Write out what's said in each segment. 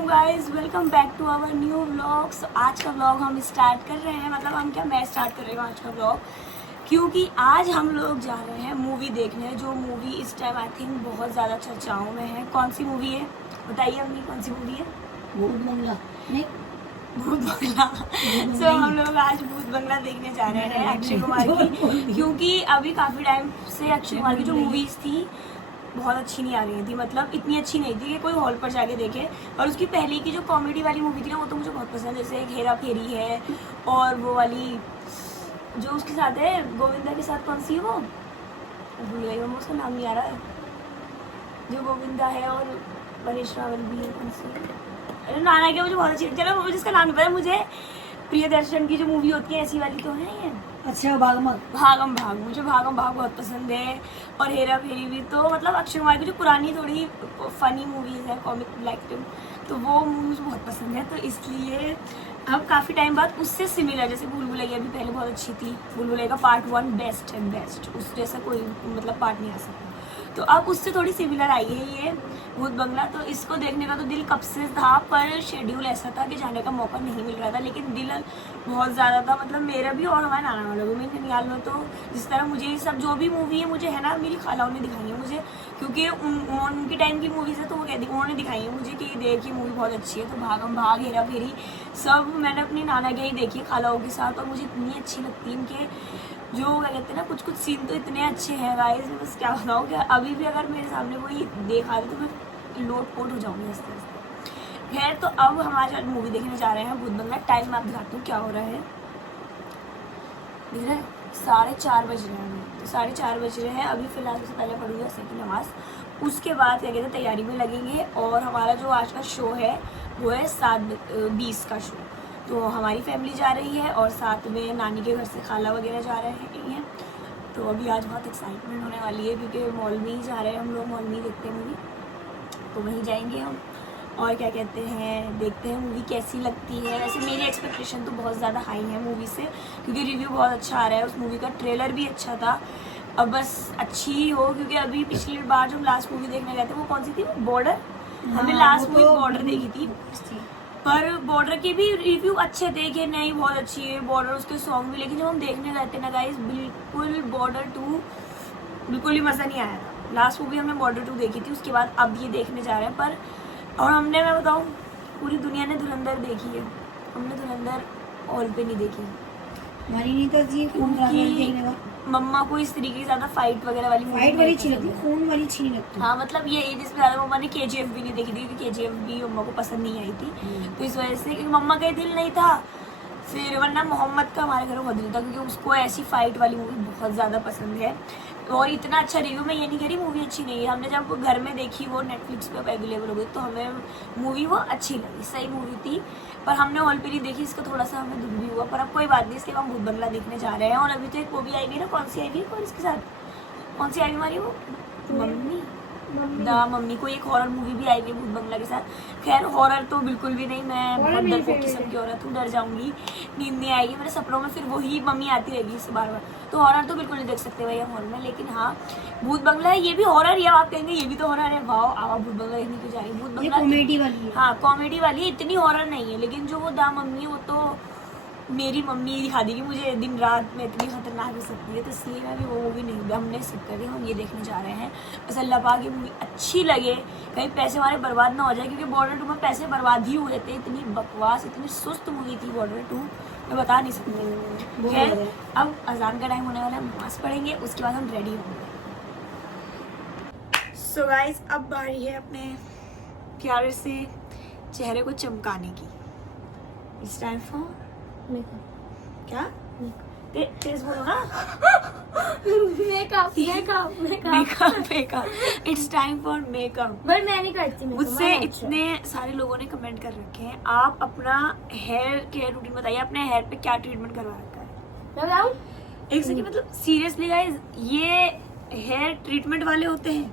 वालेकुम guys, welcome back to our new vlog. आज का व्लॉग हम स्टार्ट कर रहे हैं, मतलब हम क्या, मैं स्टार्ट कर रही हूँ आज का व्लॉग, क्योंकि आज हम लोग जा रहे हैं मूवी देखने। जो मूवी इस टाइम आई थिंक बहुत ज़्यादा चर्चाओं में है। कौन सी मूवी है बताइए अम्मी, कौन सी मूवी है? भूत बंगला। नहीं, भूत बंगला। सो हम लोग आज भूत बंगला देखने जा रहे हैं अक्षय कुमार की, क्योंकि अभी काफ़ी टाइम से अक्षय कुमार की जो मूवीज़ थी बहुत अच्छी नहीं आ रही थी, मतलब इतनी अच्छी नहीं थी कि कोई हॉल पर जाके देखे। और उसकी पहले की जो कॉमेडी वाली मूवी थी ना, वो तो मुझे बहुत पसंद है। जैसे एक हेरा फेरी है, और वो वाली जो उसके साथ है गोविंदा के साथ, कौन सी है वो, भूल गई मैं, उसका नाम नहीं आ रहा है। जो गोविंदा है और परेश रावल भी है, कौन सी, अरे नाना के मुझे बहुत अच्छी, चलो मुझे जिसका नाम नहीं पता। मुझे प्रियदर्शन की जो मूवी होती है ऐसी वाली तो है ये, अच्छा भागम भाग, मुझे भागम भाग बहुत पसंद है। और हेरा फेरी भी। तो मतलब अक्षय कुमार की जो पुरानी थोड़ी फनी मूवीज है, कॉमिक ब्लैक टिम, तो वो मूवी मुझे बहुत पसंद है। तो इसलिए अब काफ़ी टाइम बाद उससे सिमिलर, जैसे भूल भुलैया भी पहले बहुत अच्छी थी, भूल भुलैया का पार्ट 1 बेस्ट है, बेस्ट, उस जैसा कोई मतलब पार्ट नहीं आ सकता। तो अब उससे थोड़ी सिमिलर आई है ये भूत बंगला। तो इसको देखने का तो दिल कब से था, पर शेड्यूल ऐसा था कि जाने का मौका नहीं मिल रहा था। लेकिन दिल बहुत ज़्यादा था, मतलब मेरा भी और हमारे नाना वालों भी। मेरे ननिहाल में तो जिस तरह मुझे ये सब जो भी मूवी है मुझे है ना, मेरी खालाओं ने दिखाई है मुझे, क्योंकि उनकी टाइम की मूवीज़ है, तो वो कहती उन्होंने दिखाई है मुझे कि देख ये मूवी बहुत अच्छी है। तो भागम भाग, हेरा फेरी सब मैंने अपनी नाना के ही देखी है खालाओं के साथ, और मुझे इतनी अच्छी लगती है। इनके जो क्या कहते हैं ना, कुछ कुछ सीन तो इतने अच्छे हैं गाइस, मैं बस क्या बताऊँ कि अभी भी अगर मेरे सामने कोई देखा दे तो मैं लोट पोट हो जाऊँगी हंसते हंसते। खैर, तो अब हमारे साथ मूवी देखने जा रहे हैं भूत बंगला। टाइम आप दिखाती हूँ क्या हो रहा है, दिख रहा है 4:30 बज रहे हैं। तो 4:30 बज रहे हैं अभी फ़िलहाल। सबसे पहले पढ़ूँगी असर की नमाज़, उसके बाद क्या कहते हैं तैयारी में लगेंगे। और हमारा जो आज का शो है वो है 7:20 का शो। तो हमारी फैमिली जा रही है और साथ में नानी के घर से खाला वगैरह जा रहे हैं। तो अभी आज बहुत एक्साइटमेंट होने वाली है, क्योंकि मॉल में ही जा रहे हैं हम लोग, मॉल में ही देखते हैं मूवी, तो वहीं जाएंगे हम। और क्या कहते हैं, देखते हैं मूवी कैसी लगती है। वैसे मेरी एक्सपेक्टेशन तो बहुत ज़्यादा हाई है मूवी से, क्योंकि रिव्यू बहुत अच्छा आ रहा है उस मूवी का, ट्रेलर भी अच्छा था। अब बस अच्छी ही हो, क्योंकि अभी पिछली बार जब लास्ट मूवी देखने गए थे वो कौन सी थी, बॉर्डर, हमने लास्ट मूवी बॉर्डर देखी थी, पर बॉर्डर के भी रिव्यू अच्छे थे कि नहीं बहुत अच्छी है बॉर्डर, उसके सॉन्ग भी। लेकिन जब हम देखने गए थे ना गाइस, बिल्कुल बॉर्डर 2 बिल्कुल ही मज़ा नहीं आया था। लास्ट मूवी हमने बॉर्डर 2 देखी थी, उसके बाद अब ये देखने जा रहे हैं। पर और हमने, मैं बताऊँ, पूरी दुनिया ने धुरंधर देखी है, हमने धुरंधर हॉल पे नहीं देखी, हमारी नहीं तो जी खून देखने का। मम्मा को इस तरीके की ज़्यादा फाइट वगैरह वाली फाइट वाली अच्छी लगती है, खून वाली अच्छी नहीं लगती। हाँ, मतलब ये जिसमें ज़्यादा मम्मा ने KGF भी नहीं देखी थी, क्योंकि KGF भी मम्मा को पसंद नहीं आई थी। तो इस वजह से, क्योंकि मम्मा का दिल नहीं था, फिर वरना मोहम्मद का हमारे घर में बहुत दिल था, क्योंकि उसको ऐसी फाइट वाली मूवी बहुत ज़्यादा पसंद है। और इतना अच्छा रिव्यू, मैं ये नहीं कह रही मूवी अच्छी नहीं है, हमने जब घर में देखी, वो नेटफ्लिक्स पे अवेलेबल हो गई, तो हमें मूवी वो अच्छी लगी, सही मूवी थी। पर हमने हॉल पे नहीं देखी, इसका थोड़ा सा हमें दुख भी हुआ, पर अब कोई बात नहीं। इसके बाद हम भूत बंगला देखने जा रहे हैं। और अभी तो एक वो भी आई हुई है ना, कौन सी आई हुई है, कौन इसके साथ, कौन सी आई हुई हमारी वो, मम्मी को एक हॉरर मूवी भी आई हुई है भूत बंगला के साथ। खैर हॉरर तो बिल्कुल भी नहीं, मैं बहुत डरपोक किस्म की औरत हूँ, डर जाऊंगी, नींद नहीं आएगी मेरे सपनों में, फिर वही मम्मी आती रहेगी इससे बार बार। तो हॉरर तो बिल्कुल नहीं देख सकते भैया हॉल में। लेकिन हाँ, भूत बंगला है, ये भी हॉरर ही है। आप कहेंगे ये भी तो हॉरर है, वाह आवा, भूत बंगला देखने क्यों जा रही है? भूत बंगला कॉमेडी वाली है। हाँ, कॉमेडी वाली है, इतनी हॉरर नहीं है। लेकिन जो वो दा मम्मी है, वो तो मेरी मम्मी दिखा देगी मुझे दिन रात में, इतनी खतरनाक हो सकती है। तो इसलिए मैं भी वो मूवी नहीं, हमने स्किप कर दी, हम ये देखने जा रहे हैं। बस अल्लाह पाक ये मूवी अच्छी लगे, कहीं पैसे हमारे बर्बाद ना हो जाए, क्योंकि बॉर्डर 2 में पैसे बर्बाद ही हुए थे। इतनी बकवास, इतनी सुस्त मूवी थी बॉर्डर 2, मैं बता नहीं सकती। खैर, अब अजान का टाइम होने वाला है, नमाज़ पढ़ेंगे, उसके बाद हम रेडी होंगे। सो गाइस, अब बारी है अपने प्यारे से चेहरे को चमकाने की। इट्स टाइम फॉर क्या, तेज बोलो ना, makeup. It's time for makeup. पर मैं नहीं करती, मुझसे इतने सारे लोगों ने कमेंट कर रखे हैं, आप अपना हेयर केयर रूटीन बताइए, अपने हेयर पे क्या ट्रीटमेंट करवा रखा है? लगाऊं? एक सेकंड, मतलब सीरियसली गाइस, ये हेयर ट्रीटमेंट वाले होते हैं?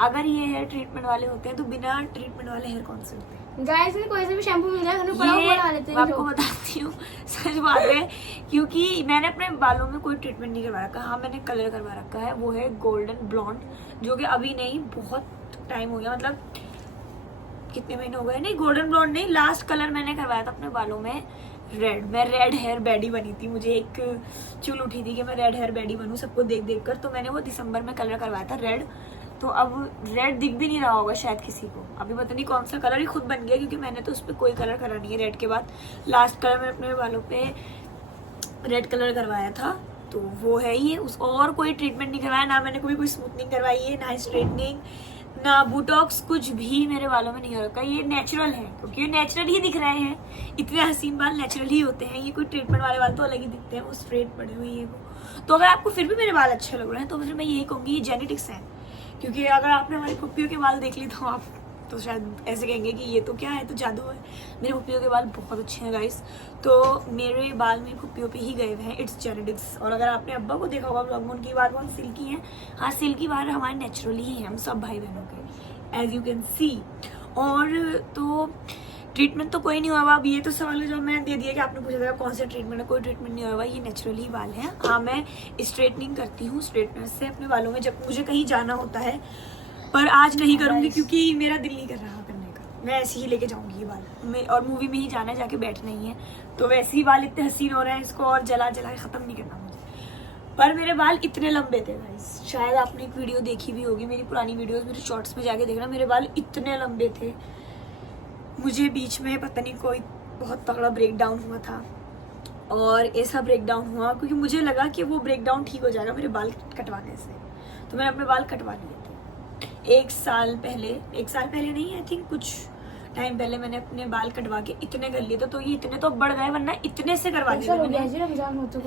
अगर ये हेयर ट्रीटमेंट वाले होते हैं तो बिना ट्रीटमेंट वाले हेयर कौन से होते हैं? गाइस, कोई से भी शैम्पू मिल जाए, पड़ा हुआ डाल लेते हैं। आपको बताती हूँ, सच बात है, क्योंकि मैंने अपने बालों में कोई ट्रीटमेंट नहीं करवा रखा। हाँ, मैंने कलर करवा रखा है, वो है गोल्डन ब्लॉन्ड, जो कि अभी नहीं, बहुत टाइम हो गया, मतलब कितने महीने हो गए, नहीं गोल्डन ब्लॉन्ड नहीं, लास्ट कलर मैंने करवाया था अपने बालों में रेड। मैं रेड हेयर बैडी बनी थी, मुझे एक चुल उठी थी कि मैं रेड हेयर बैडी बनूं सबको देख देख कर, तो मैंने वो दिसंबर में कलर करवाया था रेड। तो अब रेड दिख भी नहीं रहा होगा शायद किसी को, अभी पता नहीं कौन सा कलर ही खुद बन गया, क्योंकि मैंने तो उस पर कोई कलर करा नहीं है रेड के बाद। लास्ट कलर मैंने अपने बालों पे रेड कलर करवाया था, तो वो है ही। उस और कोई ट्रीटमेंट नहीं करवाया, ना मैंने कोई स्मूथनिंग करवाई है, ना स्ट्रेटनिंग, ना बोटॉक्स, कुछ भी मेरे बालों में नहीं हो रखा। ये नेचुरल है, क्योंकि ये नेचुरल ही दिख रहे हैं, इतने हसीन बाल नेचुरल ही होते हैं। ये कोई ट्रीटमेंट वाले बाल तो अलग ही दिखते हैं, वो स्ट्रेट पड़े हुए हैं वो। तो अगर आपको फिर भी मेरे बाल अच्छे लग रहे हैं तो फिर मैं यही कहूँगी ये जेनेटिक्स है, क्योंकि अगर आपने हमारी पुप्पियों के बाल देख ली तो आप तो शायद ऐसे कहेंगे कि ये तो क्या है, तो जादू है। मेरे पुप्पियों के बाल बहुत अच्छे हैं गाइस, तो मेरे बाल मेरी पुप्पियों पे ही गए हुए हैं, इट्स जेनेटिक्स। और अगर आपने अब्बा को देखा होगा ब्लॉग में, उनकी बाल बहुत सिल्की हैं। हाँ, सिल्की बाल हमारे नेचुरली ही हैं, हम सब भाई बहनों के, एज यू कैन सी। और तो ट्रीटमेंट तो कोई नहीं हुआ। अब ये तो सवाल जो मैं दे दिया कि आपने पूछा था कौन सा ट्रीटमेंट है, कोई ट्रीटमेंट नहीं हुआ, ये नेचुरली बाल हैं। हाँ, मैं स्ट्रेटनिंग करती हूँ स्ट्रेटनर से अपने बालों में जब मुझे कहीं जाना होता है, पर आज नहीं करूँगी क्योंकि मेरा दिल नहीं कर रहा करने का। मैं ऐसे ही लेके जाऊँगी ये बाल मैं, और मूवी में ही जाना है, जाके बैठना ही है। तो वैसे ही बाल इतने हसीन हो रहे हैं, इसको और जला जला के ख़त्म नहीं करना मुझे। पर मेरे बाल इतने लंबे थे गाइस, शायद आपने एक वीडियो देखी भी होगी, मेरी पुरानी वीडियोस, मेरे शॉर्ट्स में जाके देखना, मेरे बाल इतने लंबे थे। मुझे बीच में पता नहीं कोई बहुत तगड़ा ब्रेक डाउन हुआ था, और ऐसा ब्रेक डाउन हुआ क्योंकि मुझे लगा कि वो ब्रेक डाउन ठीक हो जाएगा मेरे बाल कटवाने से, तो मैंने अपने बाल कटवा लिए थे। एक साल पहले नहीं, आई थिंक कुछ टाइम पहले मैंने अपने बाल कटवा के इतने कर लिए थे। तो ये इतने तो बढ़ गए, वरना इतने से करवा दिए थे मैंने,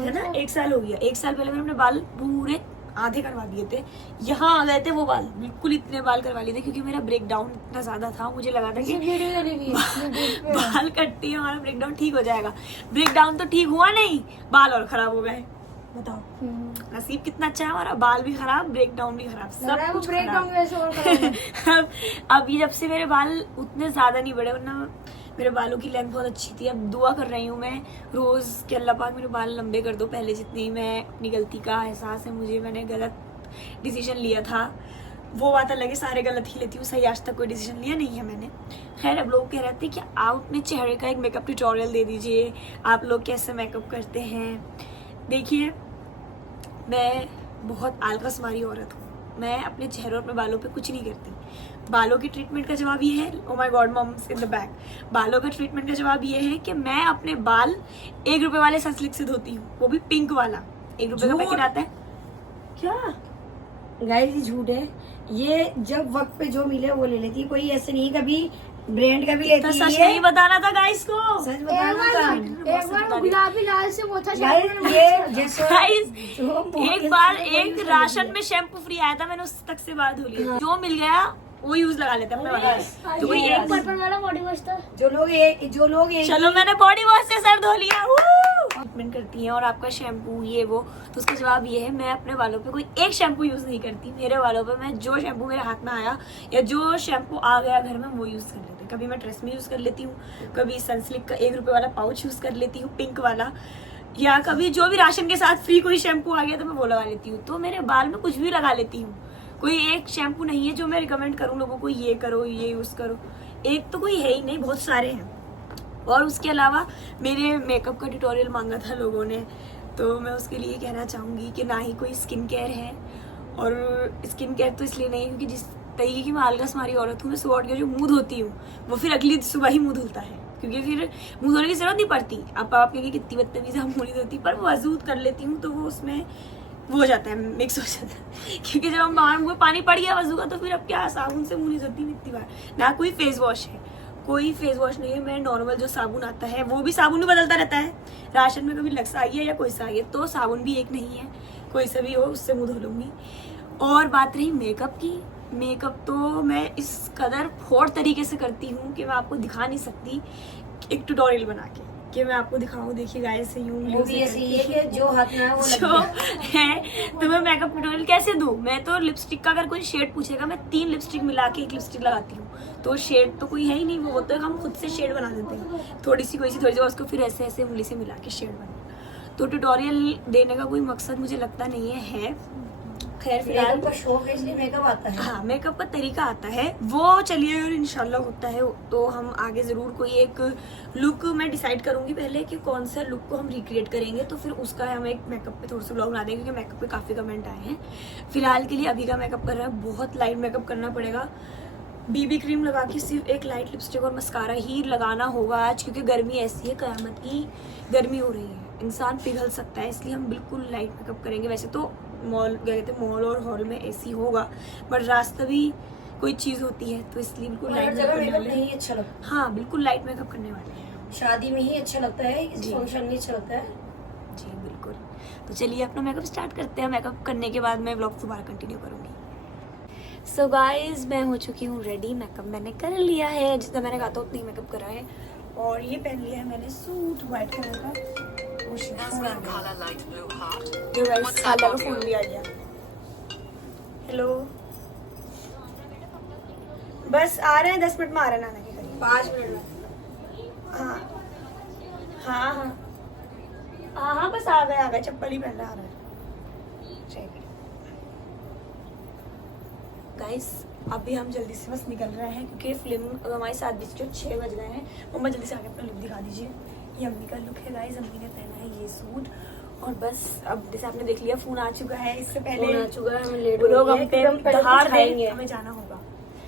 है ना। 1 साल हो गया। 1 साल पहले मैंने अपने बाल पूरे आधे करवा दिए थे, यहाँ आ गए थे वो बाल, बिल्कुल इतने बाल करवा लिए थे, क्योंकि मेरा ब्रेक डाउन इतना ज्यादा था। मुझे लगा था कि बाल कटती है हमारा ब्रेक डाउन ठीक हो जाएगा। ब्रेक डाउन तो ठीक हुआ नहीं, बाल और खराब हो गए। बताओ नसीब कितना अच्छा है हमारा, बाल भी खराब, ब्रेक डाउन भी खराब, सब कुछ खराब। अब ये जब से मेरे बाल उतने ज्यादा नहीं बढ़े, वरना मेरे बालों की लेंथ बहुत अच्छी थी। अब दुआ कर रही हूँ मैं रोज कि अल्लाह पाक मेरे बाल लंबे कर दो। पहले जितनी मैं अपनी गलती का एहसास है मुझे, मैंने गलत डिसीजन लिया था, वो बात अलग है, सारे गलत ही लेती हूँ, सही आज तक कोई डिसीजन लिया नहीं है मैंने। खैर, अब लोग कह रहे थे कि आप अपने चेहरे का एक मेकअप ट्यूटोरियल दे दीजिए, आप लोग कैसे मेकअप करते हैं। देखिए, मैं बहुत आलकसमारी औरत हूँ, मैं अपने चेहरे और अपने बालों पे कुछ नहीं करती। बालों की ट्रीटमेंट का जवाब ये है, oh my god moms in the back, बालों का ट्रीटमेंट का जवाब ये है कि मैं अपने बाल 1 रुपए वाले सनसिल्क से धोती हूँ, वो भी पिंक वाला, 1 रुपए का पैकेट आता है। क्या गाइस, ये झूठ है। ये जब वक्त पे जो मिले वो ले लेती, कोई ऐसे नहीं कभी ब्रांड का भी लेती है। सच नहीं बताना था गाइस को, सच बताना था। एक बार गुलाबी लाल से वो था एक बार एक राशन में शैम्पू फ्री आया था, मैंने उस तक से बाल धो लिया, जो मिल गया वो यूज लगा लेते अपने बालों में। तो कोई एक पर्पल वाला बॉडी वॉश था, जो लोग चलो मैंने बॉडी वॉश से सर धो लिया। ट्रीटमेंट करती हैं और आपका शैम्पू ये वो, तो उसका जवाब ये है, मैं अपने बालों पे कोई एक शैम्पू यूज नहीं करती। मेरे बालों पे मैं जो शैम्पू मेरे हाथ में आया या जो शैम्पू आ गया घर में वो यूज कर लेती हूँ। कभी मैं ट्रेसमी यूज कर लेती हूँ, कभी सनसिल्क का 1 रुपए वाला पाउच यूज कर लेती हूँ पिंक वाला, या कभी जो भी राशन के साथ फ्री कोई शैम्पू आ गया तो मैं वो लगा लेती हूँ। तो मेरे बाल में कुछ भी लगा लेती हूँ, कोई एक शैम्पू नहीं है जो मैं रिकमेंड करूँ लोगों को, ये करो ये यूज करो, एक तो कोई है ही नहीं, बहुत सारे हैं। और उसके अलावा मेरे मेकअप का ट्यूटोरियल मांगा था लोगों ने, तो मैं उसके लिए कहना चाहूँगी कि ना ही कोई स्किन केयर है, और स्किन केयर तो इसलिए नहीं क्योंकि जिस तरीके की मैं आलकसमारी औरत हूँ, मैं सुबह उठ के जो मुँह धोती हूँ वो फिर अगली सुबह ही मुँह धुलता है, क्योंकि फिर मुँह धोने की जरूरत नहीं पड़ती। आप कहेंगे कितनी बदतमीज़ है, मुँह नहीं धोती, पर वो वजू कर लेती हूँ तो वो उसमें वो हो जाता है, मिक्स हो जाता है। क्योंकि जब हम बाहर मुँह पानी पड़ गया वजू का, तो फिर अब क्या साबुन से मुँह नहीं धोती इतनी बार। ना कोई फेस वॉश है, कोई फेस वॉश नहीं है। मैं नॉर्मल जो साबुन आता है, वो भी साबुन भी बदलता रहता है, राशन में कभी लक्स आई है या कोई सा आई है, तो साबुन भी एक नहीं है, कोई सा भी हो उससे मुँह धो लूँगी। और बात रही मेकअप की, मेकअप तो मैं इस कदर फोड़ तरीके से करती हूँ कि मैं आपको दिखा नहीं सकती एक ट्यूटोरियल बना के कि मैं आपको दिखाऊँ। देखिए गाइस, से यूँ जो हाथ में है वो जो है, तो मैं मेकअप ट्यूटोरियल कैसे दूँ। मैं तो लिपस्टिक का अगर कोई शेड पूछेगा, मैं 3 लिपस्टिक मिला के एक लिपस्टिक लगाती हूँ, तो शेड तो कोई है ही नहीं, वो तो हम खुद से शेड बना देते हैं, थोड़ी सी उसको फिर ऐसे ऐसे उंगली से मिला के शेड बना। तो ट्यूटोरियल देने का कोई मकसद मुझे लगता नहीं है। खैर फिलहाल मेकअप का शौक है इसलिए मेकअप आता है। हाँ, मेकअप का तरीका आता है वो, चलिए अगर इंशाल्लाह होता है तो हम आगे ज़रूर कोई एक लुक मैं डिसाइड करूंगी पहले कि कौन सा लुक को हम रिक्रिएट करेंगे, तो फिर उसका हम एक मेकअप पे थोड़ा सा ब्लॉग बना देंगे, क्योंकि मेकअप पे काफ़ी कमेंट आए हैं। फिलहाल के लिए अभी का मेकअप कर रहा है, बहुत लाइट मेकअप करना पड़ेगा। बीबी क्रीम लगा के सिर्फ एक लाइट लिपस्टिक और मस्कारा ही लगाना होगा आज, क्योंकि गर्मी ऐसी है, क़यामत की गर्मी हो रही है, इंसान पिघल सकता है, इसलिए हम बिल्कुल लाइट मेकअप करेंगे। वैसे तो मॉल गए थे, मॉल और हॉल में एसी होगा, बट रास्ता भी कोई चीज़ होती है, तो इसलिए बिल्कुल लाइट मेकअप करने वाले नहीं हैं। अच्छा लगता, हाँ, बिल्कुल लाइट मेकअप करने वाले हैं। शादी में ही अच्छा लगता है, किसी फंक्शन में अच्छा लगता है जी बिल्कुल। तो चलिए अपना मेकअप स्टार्ट करते हैं। मेकअप करने के बाद मैं व्लॉग दोबारा कंटिन्यू करूँगी। सो गाइज, मैं हो चुकी हूँ रेडी, मेकअप मैंने कर लिया है, जितना मैंने कहा था उतना ही मेकअप करा है, और ये पहन लिया है मैंने सूट वाइट कलर का। जो गाइस खाला का फोन भी आ गया। हेलो, बस आ रहे हैं, 10 मिनट में आ रहे हैं, नाना के करीब 5 मिनट में। हाँ हाँ हाँ हाँ हाँ, बस आ गए, चप्पल ही पहन रहा है। गाइस अभी हम जल्दी से बस निकल रहे हैं, क्योंकि फिल्म हमारी 7:20 जो 6 बज रहे हैं। मम्मा जल्दी से आके अपना लुक दिखा दीजिए। ये अम्मी का लुक है गाइस, अम्मी ने पहना है ये सूट, और बस अब जैसे आपने देख लिया फोन आ चुका है, इससे पहले आ चुका है, हमें लेट लोग हो हम गया है, पे धार खाएंगे, हमें जाना होगा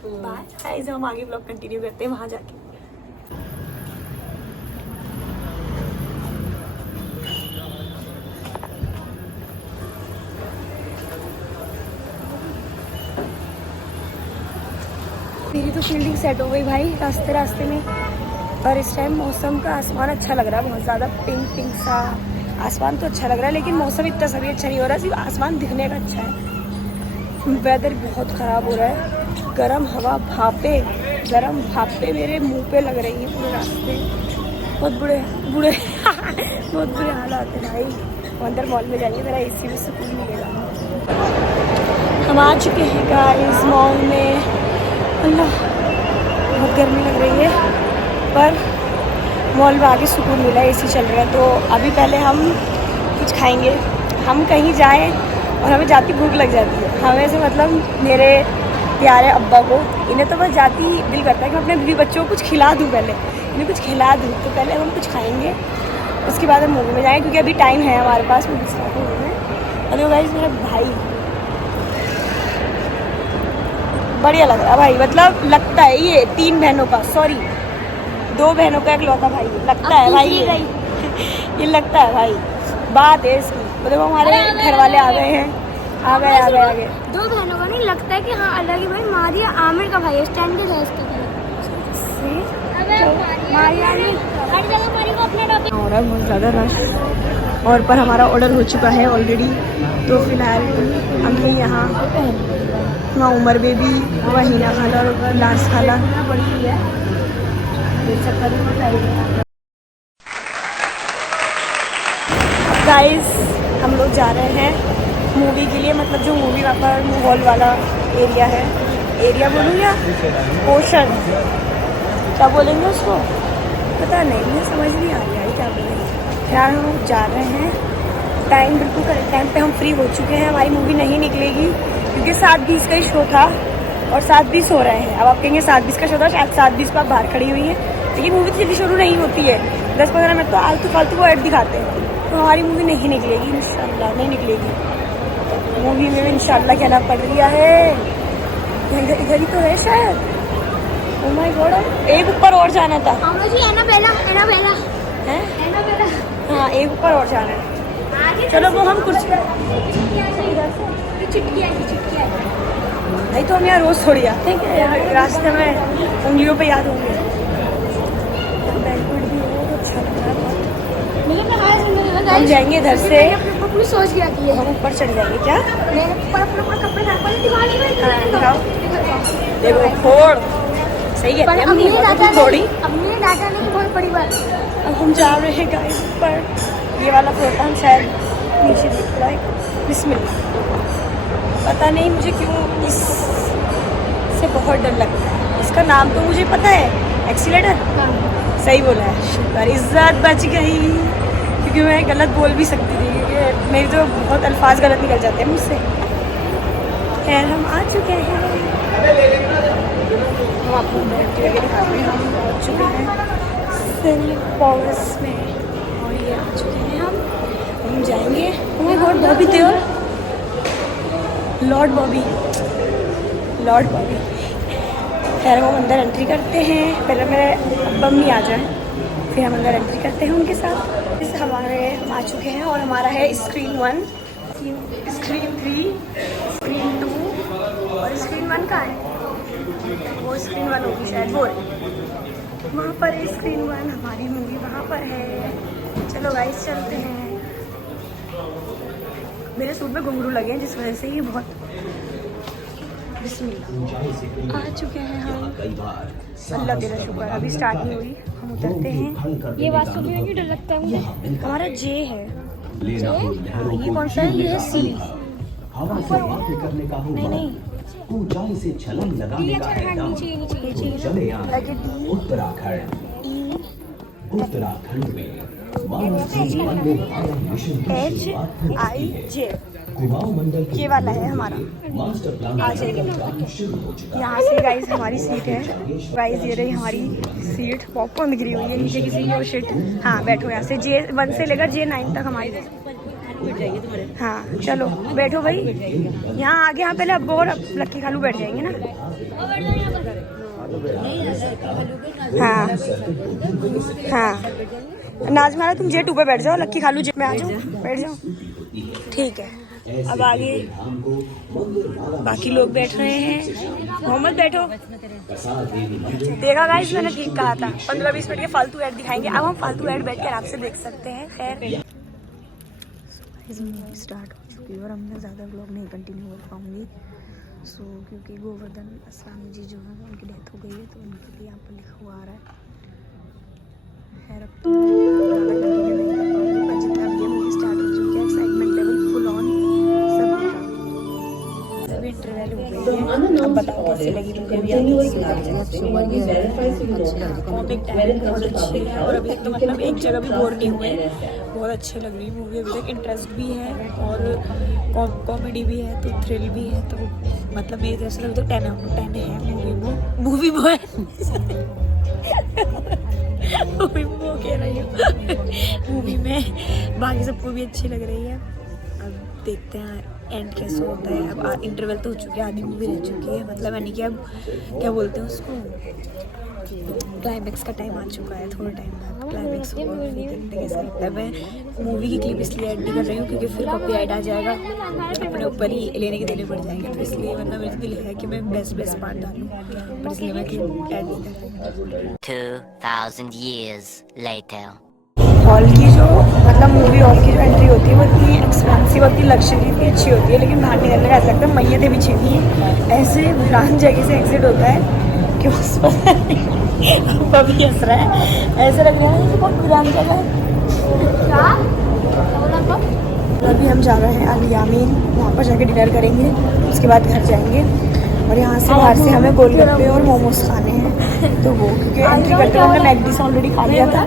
बाय गाइस। हम आगे ब्लॉग कंटिन्यू करते हैं वहां जाके। मेरी तो फील्डिंग सेट हो गई भाई रास्ते रास्ते में, और इस टाइम मौसम का आसमान अच्छा लग रहा है, बहुत ज़्यादा पिंक पिंक सा आसमान तो अच्छा लग रहा है, लेकिन मौसम इतना सभी अच्छा नहीं हो रहा, सिर्फ आसमान दिखने का अच्छा है। वेदर बहुत ख़राब हो रहा है, गर्म हवा, गर्म भापे मेरे मुंह पे लग रही है पूरे रास्ते, बहुत बुरे बुरे बहुत बुरे हालात है भाई। अंदर मॉल में जाएंगे, मेरा एसी में सुकून मिलेगा। हम आ चुके हैं गाइस मॉल में। अल्लाह, बहुत गर्मी लग रही है, पर मॉल में आके सुकून मिला, एसी चल रहा है। तो अभी पहले हम कुछ खाएंगे। हम कहीं जाएं और हमें जाती भूख लग जाती है, हमें से मतलब मेरे प्यारे अब्बा को, इन्हें तो बस जाती दिल करता है कि मैं अपने बीवी बच्चों को कुछ खिला दूँ, पहले इन्हें कुछ खिला दूँ। तो पहले हम कुछ खाएंगे, उसके बाद हम मूवी में जाएंगे, क्योंकि अभी टाइम है हमारे पास मूवी स्टार्ट होने में। और गाइस मेरा भाई बढ़िया लग रहा है भाई, मतलब लगता है ये 3 बहनों का, सॉरी 2 बहनों का इकलौता भाई लगता है भाई ये लगता है भाई, बात है इसकी। तो देखो हमारे घर वाले आ गए हैं, आ गए 2 बहनों का नहीं लगता है कि हाँ अलग ही भाई, मारिया आमिर का भाई, स्टैंड के साथ हो रहा है बहुत ज़्यादा रश, और पर हमारा ऑर्डर हो चुका है ऑलरेडी। तो फिलहाल हम ही यहाँ उमर बेबी, वहीना खाला और लास्ट खाला गाइस, हम लोग जा रहे हैं मूवी के लिए, मतलब जो मूवी वहाँ पर हॉल वाला एरिया है, एरिया बोलूँ या पोर्शन, क्या बोलेंगे उसको पता नहीं, मुझे समझ नहीं आ रही है क्या बोलेंगे। यार हम जा रहे हैं, टाइम बिल्कुल करेक्ट टाइम पे हम फ्री हो चुके हैं। हमारी मूवी नहीं निकलेगी क्योंकि 7:20 का ही शो था और 7:20 हो रहे हैं। अब आप कहेंगे 7:20 का शो था, शायद 7:20 को आप बाहर खड़ी हुई हैं, लेकिन मूवी तो जल्दी शुरू नहीं होती है, 10-15 मिनट तो आलतू फालतू को ऐड दिखाते हैं। तो हमारी मूवी नहीं निकलेगी, इंशाल्लाह नहीं निकलेगी। मूवी में इंशाल्लाह कहना पड़ रहा है, इधर ही तो है शायद। ओह माय गॉड, एक ऊपर और जाना था है, हाँ एक ऊपर और जाना है। चलो वो हम कुछ नहीं तो हम यहाँ रोज थोड़ी आते हैं क्या, रास्ते में उंगलियों पे याद होंगे। बैंकुट भी बहुत अच्छा लग रहा है। हम जाएंगे इधर से, पूरी सोच के आती है, हम ऊपर चढ़ जाएंगे क्या, देखो फोड़ सही है थोड़ी। अपने डाटा नहीं बहुत बड़ी बात। अब हम जा रहे हैं गाइस पर, ये वाला प्रोग्राम शायद नीचे दिख रहा है, बिस्मिल्लाह। पता नहीं मुझे क्यों इससे बहुत डर लगता है, इसका नाम तो मुझे पता है, एक्सीलेटर, सही बोला है, शुक्र इज्जत बच गई, क्योंकि मैं गलत बोल भी सकती थी, क्योंकि मेरी तो बहुत अल्फाज गलत निकल जाते हैं मुझसे। खैर हम आ चुके हैं, हम आपको बैठते हुए दिखाते हैं। हम पहुँच चुके हैं सेंट पॉल्स में और ये आ चुके हैं हम जाएंगे। हमें गॉड बॉबी थे और लॉर्ड बॉबी। खैर हम अंदर एंट्री करते हैं, पहले मेरे मम्मी आ जाए फिर हम अंदर एंट्री करते हैं उनके साथ। हम आ चुके हैं और हमारा है स्क्रीन 1, स्क्रीन 3, स्क्रीन 2 और स्क्रीन 1 कहाँ है? वो स्क्रीन 1 होगी शायद, वो वहाँ पर है स्क्रीन 1, हमारी मूवी वहाँ पर है। चलो गाइस चलते हैं। मेरे सूट में घुंघरू लगे हैं जिस वजह से ये बहुत बिस्मिल्लाह। आ चुके हैं हम, अल्लाह तेरा शुक्र। अभी स्टार्ट नहीं हुई, हम उतरते हैं। ये वास्तव में क्यों डर लगता है मुझे? हमारा जे है, ये कौन सा है? ये है सी। नहीं ऊंचाई से छलांग लगाने का है नाम। चले आए उत्तराखंड में मानव जीवन में भारत मिशन की शुरुआत हो चुकी है। कुमाऊं मंडल ये वाला है हमारा। मास्टर प्लान आ जाएगी शुरू हो चुका है। यहाँ से गाइस हमारी सीट है। गाइस ये रही हमारी सीट, पॉपकॉर्न बिगड़ी हुई है नीचे किसी की। शिट, हाँ बैठो यहाँ से। J1 से लेकर J9 तक हमारी। हाँ चलो बैठो भाई। यहाँ आगे, यहाँ पहले अब्बू और लक्की खालू बैठ जाएंगे ना। हाँ हाँ नाजमारा तुम J2 पे बैठ जाओ, लक्की खालू J में आ जाओ, बैठ जाओ। ठीक है, अब आगे बाकी लोग बैठ रहे हैं। मोहम्मद बैठो। देखा गाइस, मैंने ठीक कहा था। 15-20 मिनट के फालतू ऐड दिखाएंगे। अब हम फालतू ऐड बैठ के आराम से देख सकते हैं। खैर मूवी स्टार्ट हो चुकी है और अब मैं ज़्यादा व्लॉग नहीं कंटिन्यू कर पाऊँगी। क्योंकि गोवर्धन असरानी जी जो है उनकी डेथ हो गई है, तो उनके लिए यहाँ पर लिखा हुआ आ रहा है। खैर अब तो ज़्यादा कंटिन्यू नहीं कर पाऊँगी, पर जितना भी मूवी स्टार्ट हो चुकी है, एक्साइटमेंट लेवल फुल ऑन सभी का। सभी इंटरवल हो गई है। अब बताओ कैसे लगी मूवी? कॉमिक टाइम बहुत अच्छी है और अभी तक तो मतलब एक जगह भी बोर नहीं हुए। बहुत अच्छी लग रही मूवी, अभी तक इंटरेस्ट भी है और कॉमेडी भी है, तो थ्रिल भी है। तो मतलब मेरी तरफ से अभी तक 10 है मूवी वो कह रही हूँ मूवी में। बाकी सबको भी अच्छी लग रही है। अब देखते हैं एंड कैसे होता है। अब इंटरवल तो हो चुके हैं, आधी मूवी रह चुकी है। मतलब यानी कि अब क्या बोलते हैं उसको, क्लाइमैक्स का टाइम आ चुका है। थोड़ा टाइम बाद क्लाइमैक्स होगा, देखते कैसा लगता है। मैं मूवी की क्लिप इसलिए ऐड नहीं कर रही हूँ क्योंकि फिर कॉपीराइट आ जाएगा, अपने ऊपर ही लेने के देने पड़ जाएंगे। तो इसलिए वरना मेरे दिल है कि मैं बेस्ट पार्ट डालूँ, पर इसलिए मैं क्लिप ऐड नहीं कर रही हूँ। 2000 years later. हॉल की जो मतलब मूवी हॉल की जो एंट्री होती है वो इतनी एक्सपेंसिव होती है, लग्जरी इतनी अच्छी होती है, लेकिन बाहर निकलने का ऐसा लगता है मैयतें बिछी हुई हैं। ऐसे वीरान जगह से एग्जिट होता है कि बस पता नहीं अभी हंस रहा है। ऐसा लग रहा है कि बहुत वीरान जगह है। अभी हम जा रहे हैं अल यामीन, वहाँ पर जाके डिनर करेंगे, उसके बाद घर जाएंगे। और यहाँ से बाहर से हमें गोलगप्पे और मोमोज खाने हैं, तो वो क्योंकि एंट्री करते हुए हमने मैकडी से ऑलरेडी खा लिया था।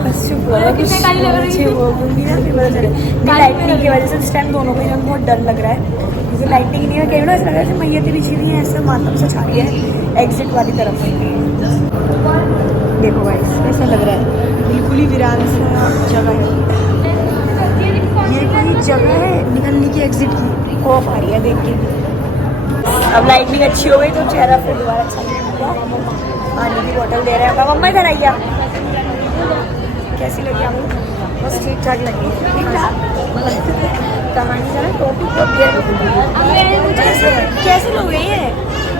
बस चुप हो गया, कुछ अच्छे वो घूमी ना, फिर पता चले। लाइटनिंग की वजह से इस टाइम दोनों को ही बहुत डर लग रहा है। जैसे लाइटनिंग नहीं है, कहीं ना ऐसा लग रहा है मैयतें बिछी हुई हैं, ऐसा मातम से छा रही है एग्जिट वाली तरफ। देखो गाइस ऐसा लग रहा है बिल्कुल ही वीरान सा जगह है। ये कोई जगह है निकलने की एग्जिट की, खौफ आ रही है देख के। अब लाइटनिंग अच्छी हो गई तो चेहरा फिर दोबारा अच्छा लगेगा। पानी की बोतल दे रहे हैं मम्मा, इधर आइए। कैसी लगी आपको? बस ठीक ठाक लगी, ठीक ठाक। कहानी जरा टॉपिक कैसे लग रही है?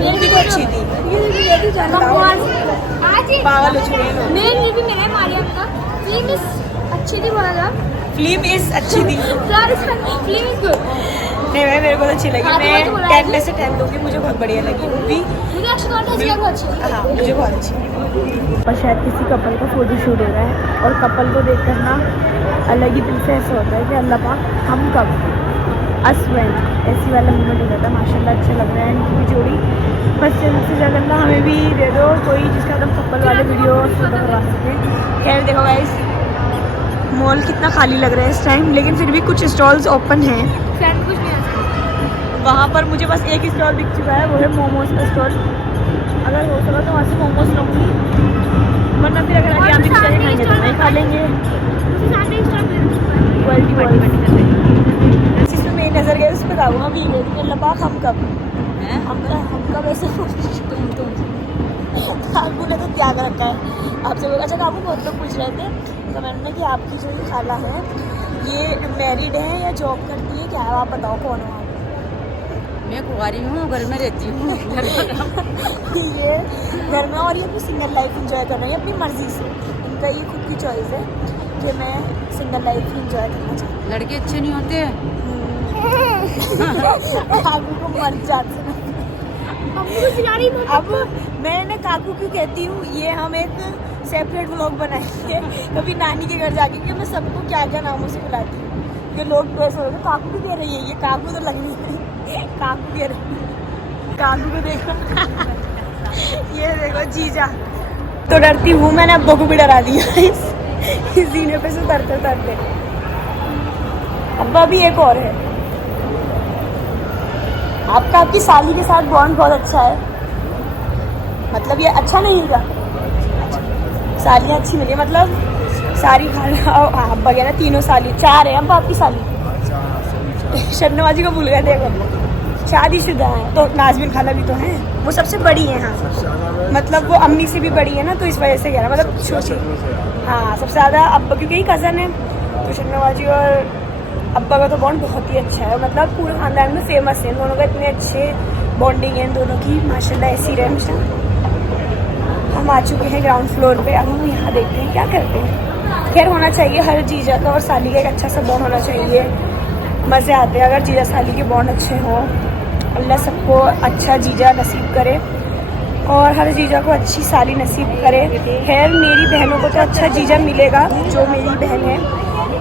मूवी तो अच्छी थी, पागल हो चुके हैं। अच्छी थी बोला था। फिल्म इज अच्छी थी। Film is good. नहीं भाई मेरे को तो अच्छी लगी। मैं 10 में से 10 दूँगी, मुझे बहुत बढ़िया लगी मूवी। मुझे अक्षय कुमार बहुत अच्छी लगी। हाँ मुझे बहुत अच्छी लगी। और शायद किसी कपल का फोटो शूट हो रहा है और कपल को देख कर ना अलग ही दिल से ऐसा होता है कि अल्लाह पाक हम कब असवें ऐसी वाला मूवमेंट हो जाता है। माशाल्लाह अच्छा लग रहा है इनकी भी जोड़ी। बस जल्द से जल्द अल्लाह हमें भी दे दो कोई जिसका एकदम कपल वाले वीडियो शूट करवा सके। खैर देखो गाइस मॉल कितना खाली लग रहा है इस टाइम, लेकिन फिर भी कुछ स्टॉल्स ओपन हैं। फैन कुछ नहीं है। वहाँ पर मुझे बस एक स्टॉल दिख चुका है, वो है मोमोज का स्टॉल। अगर हो सका तो वहाँ से मोमोज लूँगी, वरना फिर अगर आगे कुछ खाएंगे तो नहीं खा लेंगे। जिसमें मेरी नज़र गई उस पर खाऊंगा भी लबाक हम कब ऐसे काकू ने तो त्याग रखा है आपसे। अच्छा काकू बहुत लोग पूछ रहे थे कमेंट में कि आपकी जो ये खाला है ये मैरिड है या जॉब करती है, क्या है आप बताओ कौन हो आप? मैं कुंवारी हूँ, घर में रहती हूँ। ये घर में, और ये अपनी सिंगल लाइफ एंजॉय कर रही है अपनी मर्जी से। इनका ये खुद की चॉइस है कि मैं सिंगल लाइफ एंजॉय करना चाहती हूँ। लड़के अच्छे नहीं होते। काकू को मर जाते अब मैंने काकू क्यों कहती हूँ, ये हम एक सेपरेट व्लॉग बनाएंगे कभी नानी के घर जाके कि मैं सबको क्या क्या नामों से बुलाती हूँ। ये लोग तो ऐसे हो गए काकू भी कह रही है, ये काकू तो लग नहीं रही, काकू कह रही। काकू को देखो ये देखो जीजा तो डरती हूँ, मैंने अब्बा को भी डरा दिया इस सीने पे से तरते तरते। अब्बा भी एक और है। आपका आपकी साली के साथ बॉन्ड बहुत अच्छा है, मतलब ये अच्छा नहीं है, सालियाँ अच्छी मिली मतलब सारी खाना अब्बा के ना तीनों साली, 4 है अब्बा आपकी साली। शबनवाजी को भूल गए, देखो शादीशुदा है तो नाजबिन खाला भी तो हैं, वो सबसे बड़ी है। हाँ मतलब वो अम्मी से भी बड़ी है ना, तो इस वजह से कह रहा मतलब छोटी। हाँ सबसे ज़्यादा अब्बा क्योंकि ही कज़न है, तो शबनवाजी और अब्बा का तो बॉन्ड बहुत ही अच्छा है, मतलब पूरे ख़ानदान में फेमस है। इन दोनों का इतने अच्छे बॉन्डिंग है इन दोनों की, माशाल्लाह ऐसी रहे हमेशा। हम आ चुके हैं ग्राउंड फ्लोर पे, अब हम यहाँ देखते हैं क्या करते हैं। खैर होना चाहिए हर जीजा का और साली का एक अच्छा सा बॉन्ड होना चाहिए, मज़े आते हैं अगर जीजा साली के बॉन्ड अच्छे हों। अल्लाह सबको अच्छा जीजा नसीब करे और हर जीजा को अच्छी साली नसीब करे। खैर मेरी बहनों को तो अच्छा जीजा मिलेगा, जो मेरी बहन है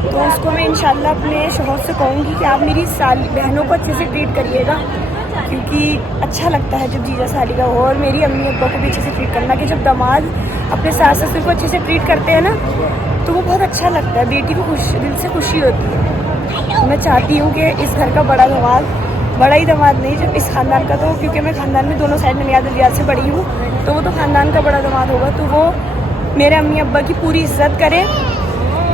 तो उसको मैं इंशाल्लाह अपने शौहर से कहूँगी कि आप मेरी साली बहनों को अच्छे से ट्रीट करिएगा, क्योंकि अच्छा लगता है जब जीजा साली का हो। और मेरी अम्मी अब्बा को भी अच्छे से ट्रीट करना, कि जब दामाद अपने सास ससुर को अच्छे से ट्रीट करते हैं ना तो वो बहुत अच्छा लगता है, बेटी को दिल से खुशी होती है। मैं चाहती हूँ कि इस घर का बड़ा दामाद, बड़ा ही दामाद नहीं जब इस ख़ानदान का, तो क्योंकि मैं ख़ानदान में दोनों साइड में नियाद से बड़ी हूँ तो वो तो ख़ानदान का बड़ा दामाद होगा, तो वो मेरे अम्मी अब्बा की पूरी इज्जत करे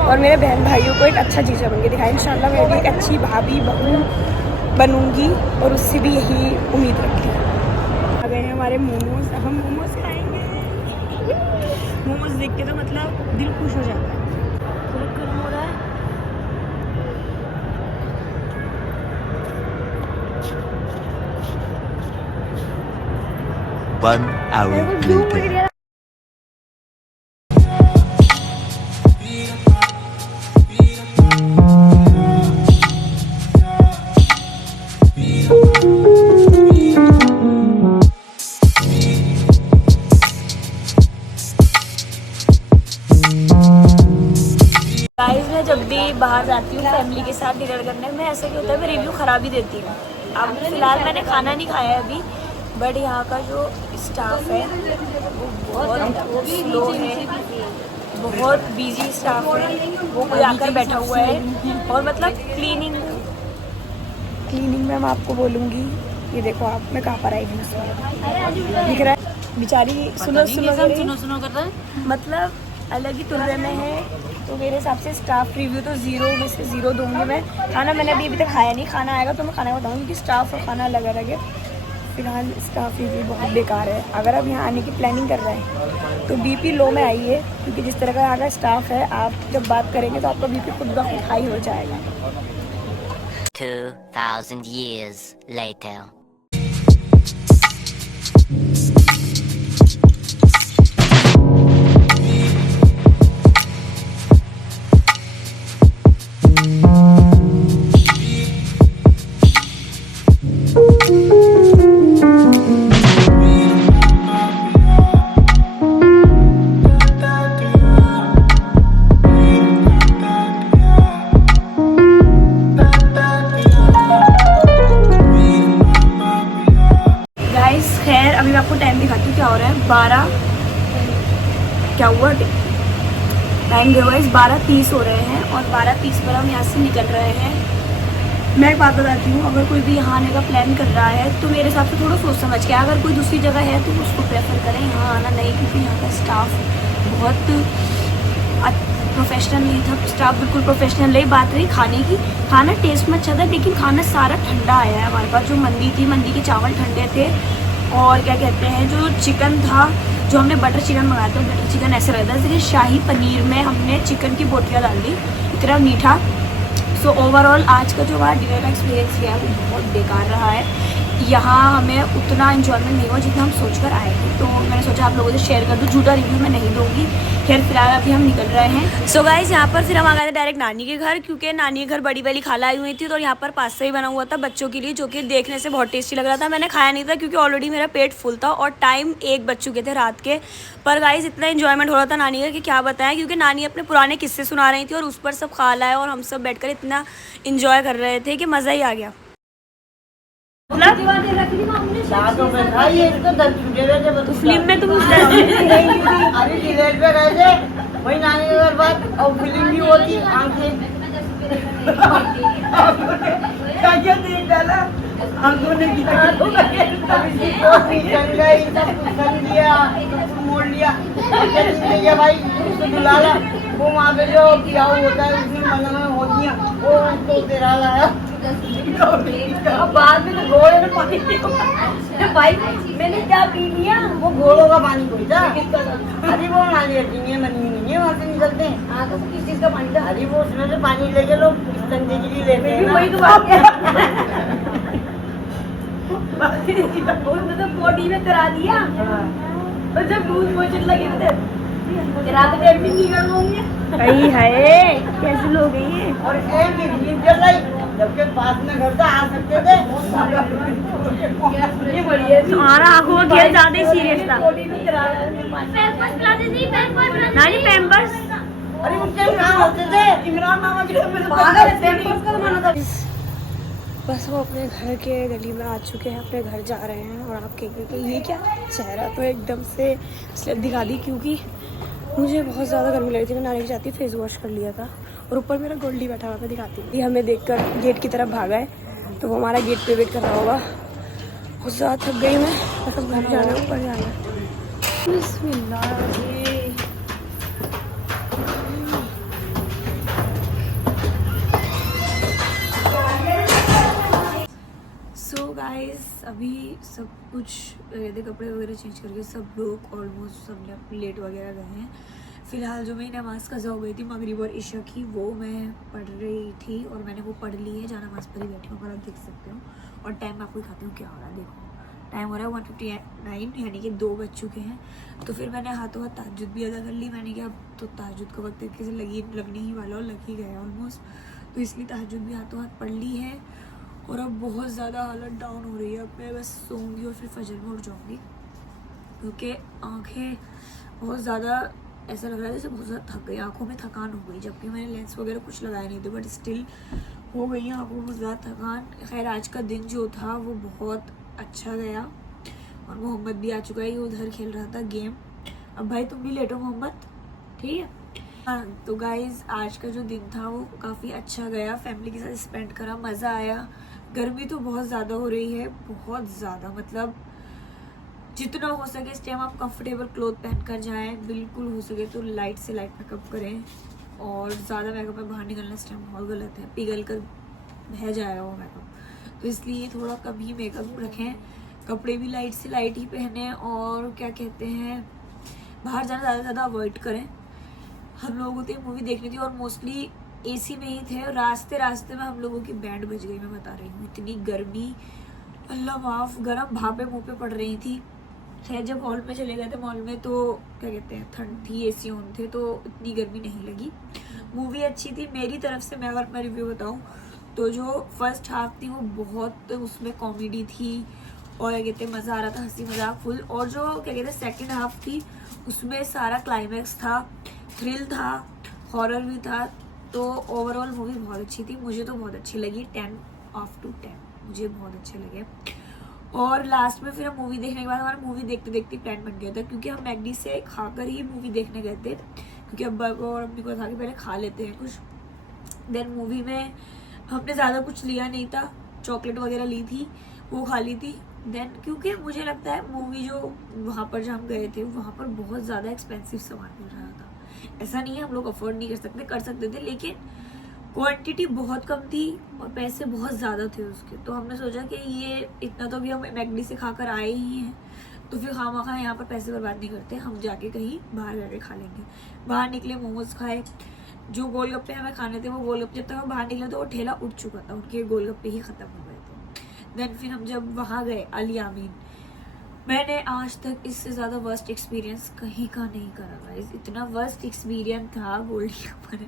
और मेरे बहन भाइयों को एक अच्छा जीजा बन के दिखाए। इंशाल्लाह मैं भी एक अच्छी भाभी बहू बनूंगी और उससे भी यही उम्मीद रखती हूँ। आ गए हैं हमारे मोमोज, अब हम मोमोज खाएंगे। मोमोज देख के तो मतलब दिल खुश हो जाता है। थोड़ा गर्म हो रहा है। One hour later. गाइस मैं जब भी बाहर जाती हूँ फैमिली के साथ डिनर करने में ऐसा क्या होता है, मैं रिव्यू ख़राब ही देती हूँ। अब फिलहाल मैंने खाना नहीं खाया है अभी, बट यहाँ का जो स्टाफ है वो बहुत स्लो है, बहुत बिजी स्टाफ है, वो कोई आकर बैठा हुआ है। और मतलब क्लीनिंग में मैं आपको बोलूँगी, ये देखो आप, मैं कहाँ पर आई हूँ दिख रहा है बेचारी, सुनो कर रहा है, मतलब अलग ही तुलने में है। तो मेरे हिसाब से स्टाफ रिव्यू तो 0 में से 0 दूंगी मैं। खाना मैंने अभी तक खाया नहीं, खाना आएगा तो मैं खाना बताऊँगी, क्योंकि स्टाफ और खाना अलग अलग है। फिलहाल स्टाफ रिव्यू बहुत बेकार है। अगर आप यहाँ आने की प्लानिंग कर रहे हैं तो बीपी लो में आइए, क्योंकि जिस तरह का यहाँ का स्टाफ है, आप जब बात करेंगे तो आपका बीपी खुद ब खुद हाई हो जाएगा। 2000 years later. खैर अभी मैं आपको टाइम दिखाती हूँ क्या हो रहा है। 12 क्या हुआ टाइम जो है 12:30 हो रहे हैं और 12:30 पर हम यहाँ से निकल रहे हैं। मैं एक बात बताती हूँ, अगर कोई भी यहाँ आने का प्लान कर रहा है तो मेरे हिसाब से थोड़ा सोच समझ के, अगर कोई दूसरी जगह है तो उसको प्रेफर करें, यहाँ आना नहीं, क्योंकि यहाँ का स्टाफ बहुत प्रोफेशनल नहीं था। स्टाफ बिल्कुल प्रोफेशनल नहीं। बात रही खाने की, खाना टेस्ट में अच्छा था लेकिन खाना सारा ठंडा आया है हमारे पास। जो मंदी थी, मंदी के चावल ठंडे थे, और क्या कहते हैं जो चिकन था, जो हमने बटर चिकन मंगाया था, बटर चिकन ऐसे रहता है जैसे शाही पनीर में हमने चिकन की बोटियाँ डाल दी, इतना मीठा। सो ओवरऑल आज का जो हमारा डिनर का एक्सपीरियंस किया है वो बहुत बेकार रहा है। यहाँ हमें उतना इन्जॉयमेंट नहीं हुआ जितना हम सोच कर आए थे, तो मैंने सोचा आप लोगों से शेयर कर दूँ। झूठा रिव्यू मैं नहीं दूँगी। खैर फिलहाल अभी हम निकल रहे हैं। सो गाइस यहाँ पर फिर हम आ गए थे डायरेक्ट नानी के घर, क्योंकि नानी के घर बड़ी वाली खाला आई हुई थी, तो यहाँ पर पास्ता ही बना हुआ था बच्चों के लिए, जो कि देखने से बहुत टेस्टी लग रहा था। मैंने खाया नहीं था क्योंकि ऑलरेडी मेरा पेट फुल था और टाइम 1 बज चुके थे रात के। पर गाइस इतना इन्जॉयमेंट हो रहा था नानी का कि क्या बताएं, क्योंकि नानी अपने पुराने किस्से सुना रही थी और उस पर सब खाला है और हम सब बैठकर इतना इन्जॉय कर रहे थे कि मज़ा ही आ गया। तो फिल्म में तुम अरे डिलेट पे गए थे वही नानी के घर बात, और फिल्म भी होती आंखें क्या देख डाला आंखों ने मोड़ लिया भाई, उसको बुला ला। वो वहाँ पे जो क्या होता है उसमें मन होती है, वो उसको तेरा लाया। अब बाद में तो घोड़े में पानी भाई मैंने क्या पी लिया, वो घोड़ों का पानी कोई था। अरे वो नाली नहीं है, वहाँ से निकलते हैं। हाँ तो किस चीज का पानी था? अरे वो उसमें से पानी लेके लोग धंधे के लिए लेते हैं। वही तो बात मतलब बॉडी में करा दिया, और जब दूध पहुँचने लगे थे रात में भी नहीं कर होंगे। सही है, कैसे लोग हैं ये। और एक नींद चल रही, जबकि पास में घर था आ सकते थे। तुम्हारा आंखों का खेल ज्यादा ही सीरियस था। नानी पैम्पर्स, अरे उनके नाम होते थे इमरान मामा जी को मेरे पैम्पर्स का जमाना था। बस वो अपने घर के गली में आ चुके हैं, अपने घर जा रहे हैं। और आप कहेंगे कि ये क्या चेहरा तो एकदम से इसलिए दिखा दी क्योंकि मुझे बहुत ज़्यादा गर्मी लग रही थी। मैं नानी के जाती फेस वॉश कर लिया था और ऊपर मेरा गोल्डी बैठा हुआ था, दिखाती थी। हमें देखकर गेट की तरफ भागा है, तो वो हमारा गेट पे वेट कर रहा होगा। बहुत ज़्यादा थक गई मैं, बस अब घर जाना है, ऊपर जाना है। बिस्मिल्लाह। सो गाइस अभी सब कुछ कपड़े वगैरह चेंज करके सब लोग ऑलमोस्ट सब लेट वगैरह गए हैं। फ़िलहाल जो मेरी नमाज़ कज़ा हो गई थी मगरिब और इशा की, वो मैं पढ़ रही थी और मैंने वो पढ़ ली है। जहाँ नमाज़ पढ़ी बैठी हूँ, अगर आप देख सकते हो। और टाइम आपको दिखाती हूँ क्या हो रहा है। देखो टाइम हो रहा है 1:59, यानी कि 2 बज चुके हैं। तो फिर मैंने हाथों हाथ तहज्जुद भी अदा कर ली। मैंने कहा अब तो तहज्जुद का वक्त तरीके से लगने ही वाला और लग ही गया ऑलमोस्ट, तो इसलिए तहज्जुद भी हाथों हाथ पढ़ ली है। और अब बहुत ज़्यादा हालत डाउन हो रही है। अब मैं बस सोऊंगी और फिर फजर में उठ जाऊंगी, क्योंकि आंखें बहुत ज़्यादा ऐसा लग रहा है जैसे बहुत ज़्यादा थक गई, आंखों में थकान हो गई। जबकि मैंने लेंस वगैरह कुछ लगाए नहीं थे, बट स्टिल हो गई है आंखों में बहुत ज़्यादा थकान। खैर आज का दिन जो था वो बहुत अच्छा गया और मोहम्मद भी आ चुका है, ये उधर खेल रहा था गेम। अब भाई तुम भी लेटो मोहम्मद, ठीक है। हाँ तो गाइज़ आज का जो दिन था वो काफ़ी अच्छा गया, फैमिली के साथ स्पेंड करा, मज़ा आया। गर्मी तो बहुत ज़्यादा हो रही है, बहुत ज़्यादा, मतलब जितना हो सके इस टाइम आप कंफर्टेबल क्लोथ पहन कर जाएं। बिल्कुल हो सके तो लाइट से लाइट मेकअप करें, और ज़्यादा मेकअप में बाहर निकलना इस टाइम बहुत गलत है, पिघल कर बह जाएगा वो मेकअप। तो इसलिए थोड़ा कम ही मेकअप रखें, कपड़े भी लाइट से लाइट ही पहने, और क्या कहते हैं बाहर जाना ज़्यादा से ज़्यादा अवॉइड करें। हम लोगों को मूवी देखनी थी और मोस्टली एसी में ही थे, और रास्ते में हम लोगों की बैंड बज गई। मैं बता रही हूँ इतनी गर्मी, अल्लाह माफ़, गर्म भापे मुँह पे पड़ रही थी। खैर जब हॉल में चले गए थे, मॉल में, तो क्या कहते हैं ठंड थी, एसी ऑन थे, तो इतनी गर्मी नहीं लगी। मूवी अच्छी थी मेरी तरफ से। मैं अगर मैं रिव्यू बताऊँ तो जो फर्स्ट हाफ थी वो बहुत, उसमें कॉमेडी थी और क्या कहते हैं मज़ा आ रहा था, हंसी मजाक फुल। और जो क्या कहते हैं सेकंड हाफ थी उसमें सारा क्लाइमैक्स था, थ्रिल था, हॉरर भी था। तो ओवरऑल मूवी बहुत अच्छी थी, मुझे तो बहुत अच्छी लगी। 10/10 मुझे बहुत अच्छे लगे। और लास्ट में फिर हम मूवी देखने के बाद हमारा मूवी देखते देखते प्लान बन गया था, क्योंकि हम मैगडी से खाकर ही मूवी देखने गए थे। क्योंकि अब्बा को और अम्मी को था कि पहले खा लेते हैं कुछ। देन मूवी में हमने ज़्यादा कुछ लिया नहीं था, चॉकलेट वगैरह ली थी, वो खा ली थी। देन क्योंकि मुझे लगता है मूवी जो वहाँ पर जब हम गए थे वहाँ पर बहुत ज़्यादा एक्सपेंसिव सामान मिल रहा था। ऐसा नहीं है हम लोग अफोर्ड नहीं कर सकते, कर सकते थे, लेकिन क्वांटिटी बहुत कम थी और पैसे बहुत ज़्यादा थे उसके। तो हमने सोचा कि ये इतना तो भी हम मैकडी से खाकर आए ही हैं, तो फिर खामा यहाँ पर पैसे बर्बाद नहीं करते, हम जाके कहीं बाहर जाके खा लेंगे। बाहर निकले, मोमोज खाए, जो गोलगप्पे हमें खाने थे वो गोलगप्पे, जब तक हम बाहर निकले तो वो ठेला उठ चुका था, उनके गोलगप्पे ही ख़त्म हो गए थे। देन फिर हम जब वहाँ गए अल यामीन, मैंने आज तक इससे ज़्यादा वर्स्ट एक्सपीरियंस कहीं का नहीं करा गाइस। इतना वर्स्ट एक्सपीरियंस था गोल्डिया पर,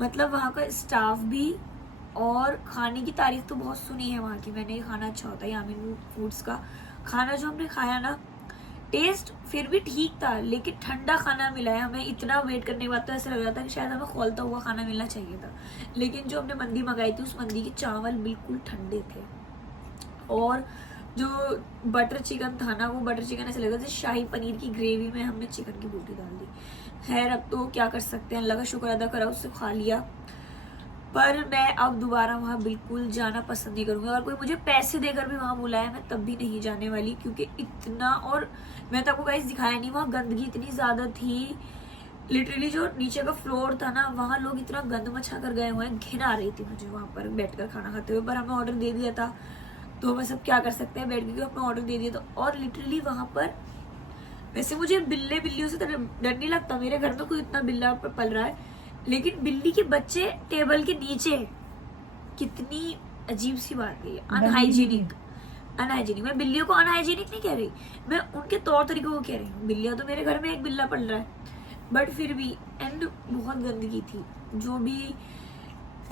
मतलब वहाँ का स्टाफ भी, और खाने की तारीफ तो बहुत सुनी है वहाँ की मैंने, खाना अच्छा होता है यामीन फूड्स का। खाना जो हमने खाया ना, टेस्ट फिर भी ठीक था, लेकिन ठंडा खाना मिला है हमें। इतना वेट करने के बाद तो ऐसा लग रहा था कि शायद हमें खौलता हुआ खाना मिलना चाहिए था, लेकिन जो हमने मंदी मंगाई थी उस मंदी के चावल बिल्कुल ठंडे थे। और जो बटर चिकन था ना, वो बटर चिकन ऐसा लग रहा था शाही पनीर की ग्रेवी में हमने चिकन की बोटी डाल दी। खैर अब तो क्या कर सकते हैं, अल्लाह का शुक्र अदा करा, उससे खा लिया। पर मैं अब दोबारा वहाँ बिल्कुल जाना पसंद नहीं करूँगी, और कोई मुझे पैसे देकर भी वहाँ बुलाया मैं तब भी नहीं जाने वाली, क्योंकि इतना, और मैं तो आपको गाइस दिखाया नहीं, वहाँ गंदगी इतनी ज़्यादा थी। लिटरली जो नीचे का फ्लोर था ना, वहाँ लोग इतना गंद मचा कर गए हुए हैं, घिन आ रही थी मुझे वहाँ पर बैठकर खाना खाते हुए। पर हमें ऑर्डर दे दिया था, तो मैं सब क्या कर सकते हैं, बैठ के अपना ऑर्डर दे दिया था। और लिटरली वहाँ पर, वैसे मुझे बिल्लियों से डर नहीं लगता, मेरे घर में कोई इतना बिल्ला पल रहा है, लेकिन बिल्ली के बच्चे टेबल के नीचे, कितनी अजीब सी बात है, अनहाइजीनिक। मैं बिल्लियों को अनहाइजीनिक नहीं कह रही, मैं उनके तौर तरीकों को कह रही हूँ। बिल्लियाँ तो मेरे घर में एक बिल्ला पल रहा है, बट फिर भी, एंड बहुत गंदगी थी। जो भी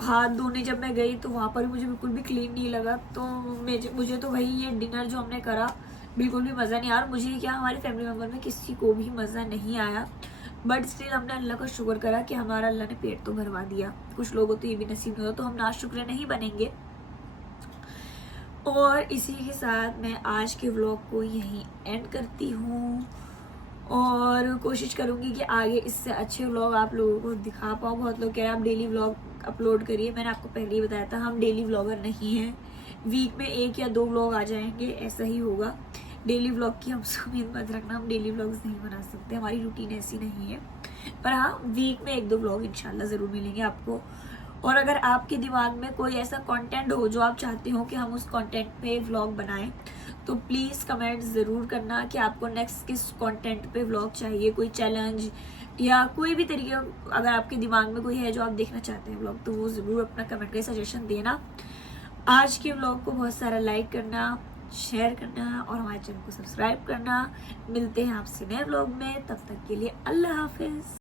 हाथ धोने जब मैं गई तो वहाँ पर मुझे बिल्कुल भी क्लीन नहीं लगा। तो मुझे तो वही ये डिनर जो हमने करा बिल्कुल भी मज़ा नहीं आया। मुझे क्या, हमारे फैमिली मेम्बर में किसी को भी मज़ा नहीं आया, बट स्टिल हमने अल्लाह का शुक्र करा कि हमारा अल्लाह ने पेट तो भरवा दिया। कुछ लोगों तो ये भी नसीब नहीं होता, तो हम नाशुक्र नहीं बनेंगे। और इसी के साथ मैं आज के व्लॉग को यहीं एंड करती हूँ, और कोशिश करूँगी कि आगे इससे अच्छे व्लॉग आप लोगों को दिखा पाऊँ। बहुत लोग कह रहे हैं आप डेली व्लॉग अपलोड करिए, मैंने आपको पहले ही बताया था हम डेली व्लॉगर नहीं हैं। वीक में 1 या 2 व्लॉग आ जाएंगे, ऐसा ही होगा। डेली व्लॉग की हमसे उम्मीद मत रखना, हम डेली व्लॉग्स नहीं बना सकते, हमारी रूटीन ऐसी नहीं है। पर हाँ, वीक में 1-2 व्लॉग इंशाल्लाह ज़रूर मिलेंगे आपको। और अगर आपके दिमाग में कोई ऐसा कंटेंट हो जो आप चाहते हो कि हम उस कंटेंट पे व्लॉग बनाएं, तो प्लीज़ कमेंट ज़रूर करना कि आपको नेक्स्ट किस कंटेंट पे व्लॉग चाहिए। कोई चैलेंज या कोई भी तरीके, अगर आपके दिमाग में कोई है जो आप देखना चाहते हैं व्लॉग, तो वो ज़रूर अपना कमेंट का सजेशन देना। आज के व्लॉग को बहुत सारा लाइक करना, शेयर करना और हमारे चैनल को सब्सक्राइब करना। मिलते हैं आपसे नए व्लॉग में, तब तक के लिए अल्लाह हाफिज़।